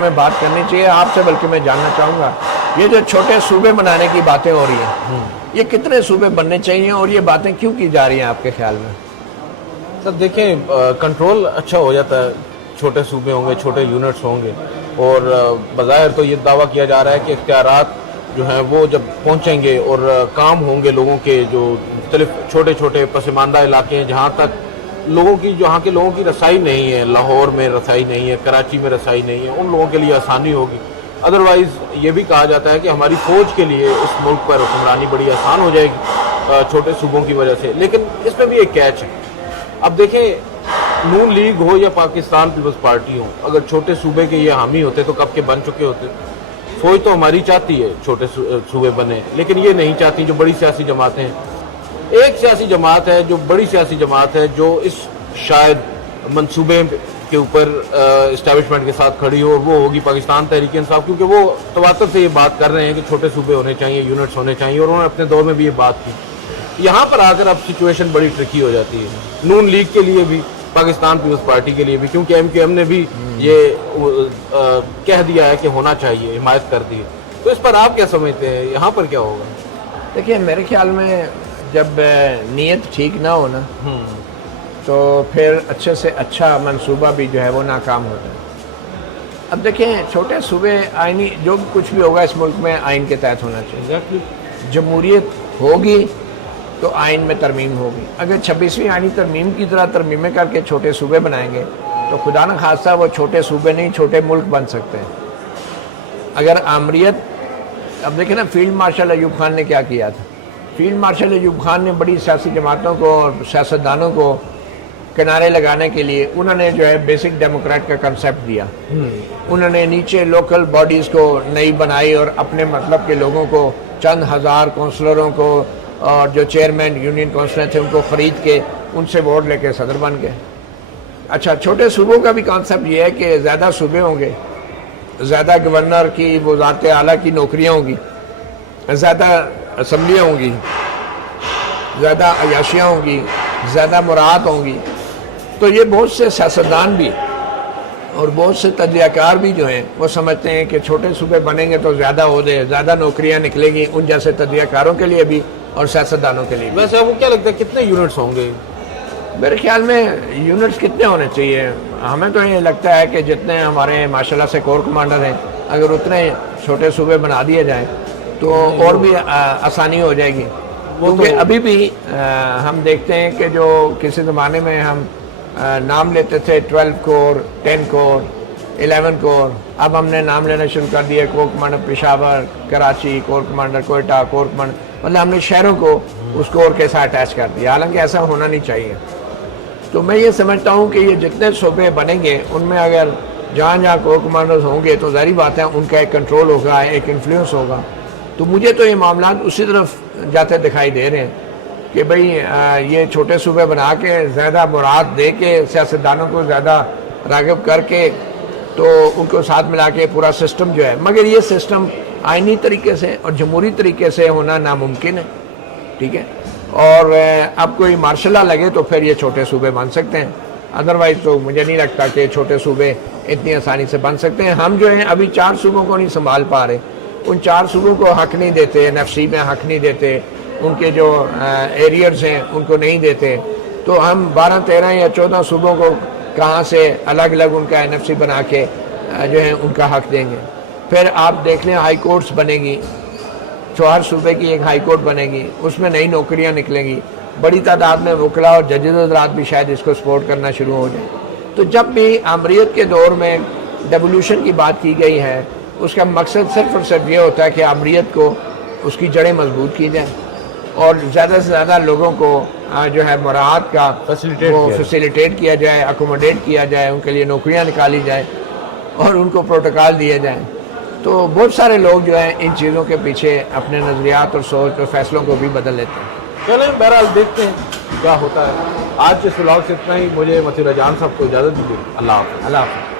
میں بات کرنی چاہیے آپ سے، بلکہ میں جاننا چاہوں گا یہ جو چھوٹے صوبے بنانے کی باتیں ہو رہی ہیں یہ کتنے صوبے بننے چاہیے اور یہ باتیں کیوں کی جا رہی ہیں آپ کے خیال میں؟ سر دیکھیں، کنٹرول اچھا ہو جاتا ہے، چھوٹے صوبے ہوں گے، چھوٹے یونٹس ہوں گے، اور بظاہر تو یہ دعویٰ کیا جا رہا ہے کہ اختیارات جو ہیں وہ جب پہنچیں گے اور کام ہوں گے لوگوں کے، جو مختلف چھوٹے چھوٹے پسماندہ علاقے ہیں جہاں تک جہاں کے لوگوں کی رسائی نہیں ہے، لاہور میں رسائی نہیں ہے، کراچی میں رسائی نہیں ہے، ان لوگوں کے لیے آسانی ہوگی۔ ادروائز یہ بھی کہا جاتا ہے کہ ہماری فوج کے لیے اس ملک پر حکمرانی بڑی آسان ہو جائے گی چھوٹے صوبوں کی وجہ سے، لیکن اس میں بھی ایک کیچ ہے۔ اب دیکھیں، نون لیگ ہو یا پاکستان پیپلز پارٹی ہو، اگر چھوٹے صوبے کے یہ حامی ہوتے تو کب کے بن چکے ہوتے۔ فوج تو ہماری چاہتی ہے چھوٹے صوبے بنے، لیکن یہ نہیں چاہتی جو بڑی سیاسی جماعتیں ہیں۔ ایک سیاسی جماعت ہے جو بڑی سیاسی جماعت ہے جو اس شاید منصوبے کے اوپر اسٹیبلشمنٹ کے ساتھ کھڑی ہو، وہ ہوگی پاکستان تحریک انصاف، کیونکہ وہ تواتر سے یہ بات کر رہے ہیں کہ چھوٹے صوبے ہونے چاہیے، یونٹس ہونے چاہیے، اور انہوں نے اپنے دور میں بھی یہ بات کی۔ یہاں پر آ کر اب سچویشن بڑی ٹرکی ہو جاتی ہے، نون لیگ کے لیے بھی، پاکستان پیپلز پارٹی کے لیے بھی، کیونکہ MQM نے بھی یہ کہہ دیا ہے کہ ہونا چاہیے، حمایت کر دی ہے۔ تو اس پر آپ کیا سمجھتے ہیں، یہاں پر کیا ہوگا؟ دیکھیے میرے خیال میں جب نیت ٹھیک نہ ہو نا تو پھر اچھے سے اچھا منصوبہ بھی جو ہے وہ ناکام ہوتا ہے۔ اب دیکھیں چھوٹے صوبے آئینی جو کچھ بھی ہوگا اس ملک میں آئین کے تحت ہونا چاہیے۔ جمہوریت ہوگی تو آئین میں ترمیم ہوگی۔ اگر 26ویں آئینی ترمیم کی طرح ترمیمیں کر کے چھوٹے صوبے بنائیں گے تو خدا نہ خواستہ وہ چھوٹے صوبے نہیں چھوٹے ملک بن سکتے ہیں۔ اگر آمریت، اب دیکھیں نا فیلڈ مارشل ایوب خان نے کیا کیا تھا۔ فیلڈ مارشل ایوب خان نے بڑی سیاسی جماعتوں کو اور سیاستدانوں کو کنارے لگانے کے لیے انہوں نے جو ہے بیسک ڈیموکریٹ کا کنسیپٹ دیا۔ انہوں نے نیچے لوکل باڈیز کو نئی بنائی اور اپنے مطلب کے لوگوں کو، چند ہزار کونسلروں کو اور جو چیئرمین یونین کونسلر تھے ان کو خرید کے ان سے ووٹ لے کے صدر بن گئے۔ اچھا، چھوٹے صوبوں کا بھی کانسیپٹ یہ ہے کہ زیادہ صوبے ہوں گے، زیادہ گورنر کی وزارت اعلیٰ کی نوکریاں ہوں گی، زیادہ اسمبلیاں ہوں گی، زیادہ عیاشیاں ہوں گی، زیادہ مراعات ہوں گی۔ تو یہ بہت سے سیاستدان بھی اور بہت سے تجزیہ کار بھی جو ہیں وہ سمجھتے ہیں کہ چھوٹے صوبے بنیں گے تو زیادہ عہدے، زیادہ نوکریاں نکلیں گی ان جیسے تجزیہ کاروں کے لیے بھی اور سیاستدانوں کے لیے بھی۔ ویسے آپ کو کیا لگتا ہے کتنے یونٹس ہوں گے؟ میرے خیال میں یونٹس کتنے ہونے چاہیے؟ ہمیں تو یہ لگتا ہے کہ جتنے ہمارے ماشاءاللہ سے کور کمانڈر ہیں، اگر اتنے چھوٹے صوبے بنا دیے جائیں تو اور بھی آسانی ہو جائے گی۔ کیونکہ ابھی بھی ہم دیکھتے ہیں کہ جو کسی زمانے میں ہم نام لیتے تھے 12 کور، 10 کور، 11 کور، اب ہم نے نام لینا شروع کر دیا corps commander Peshawar, Karachi, corps commander Quetta, corps commander, مطلب ہم نے شہروں کو اس کور کے ساتھ اٹیچ کر دیا، حالانکہ ایسا ہونا نہیں چاہیے۔ تو میں یہ سمجھتا ہوں کہ یہ جتنے صوبے بنیں گے ان میں اگر جہاں جہاں کور کمانڈرز ہوں گے تو ظاہری بات ہے ان کا ایک کنٹرول ہوگا، ایک انفلوئنس ہوگا۔ تو مجھے تو یہ معاملات اسی طرف جاتے دکھائی دے رہے ہیں کہ بھئی یہ چھوٹے صوبے بنا کے زیادہ مراعات دے کے سیاستدانوں کو زیادہ راغب کر کے تو ان کو ساتھ ملا کے پورا سسٹم جو ہے، مگر یہ سسٹم آئینی طریقے سے اور جمہوری طریقے سے ہونا ناممکن ہے، ٹھیک ہے؟ اور اب کوئی مارشل لا لگے تو پھر یہ چھوٹے صوبے بن سکتے ہیں، ادروائز تو مجھے نہیں لگتا کہ چھوٹے صوبے اتنی آسانی سے بن سکتے ہیں۔ ہم جو ہیں ابھی 4 صوبوں کو نہیں سنبھال پا رہے، ان 4 صوبوں کو حق نہیں دیتے، NFC میں حق نہیں دیتے، ان کے جو ایریئرز ہیں ان کو نہیں دیتے، تو ہم 12، 13 یا 14 صوبوں کو کہاں سے الگ الگ ان کا NFC بنا کے جو ہے ان کا حق دیں گے؟ پھر آپ دیکھ لیں ہائی کورٹس بنے گی، ہر صوبے کی ایک ہائی کورٹ بنے گی، اس میں نئی نوکریاں نکلیں گی، بڑی تعداد میں وکلاء اور ججز حضرات بھی شاید اس کو سپورٹ کرنا شروع ہو جائیں۔ تو جب بھی آمریت کے دور میں ڈیولوشن کی بات کی گئی ہے اس کا مقصد صرف اور صرف یہ ہوتا ہے کہ آمریت کو اس کی جڑیں مضبوط کی جائیں اور زیادہ سے زیادہ لوگوں کو جو ہے مراعات کا فیسیلیٹیٹ کیا جائے، اکوموڈیٹ کیا جائے، ان کے لیے نوکریاں نکالی جائیں اور ان کو پروٹوکال دیے جائیں۔ تو بہت سارے لوگ جو ہیں ان چیزوں کے پیچھے اپنے نظریات اور سوچ اور فیصلوں کو بھی بدل لیتے ہیں۔ چلیں بہرحال دیکھتے ہیں کیا ہوتا ہے۔ آج کے ولاگ سے اتنا ہی، مجھے مسیرہ جان صاحب کو اجازت دیجیے۔ اللہ حافظ۔ اللہ حافظ۔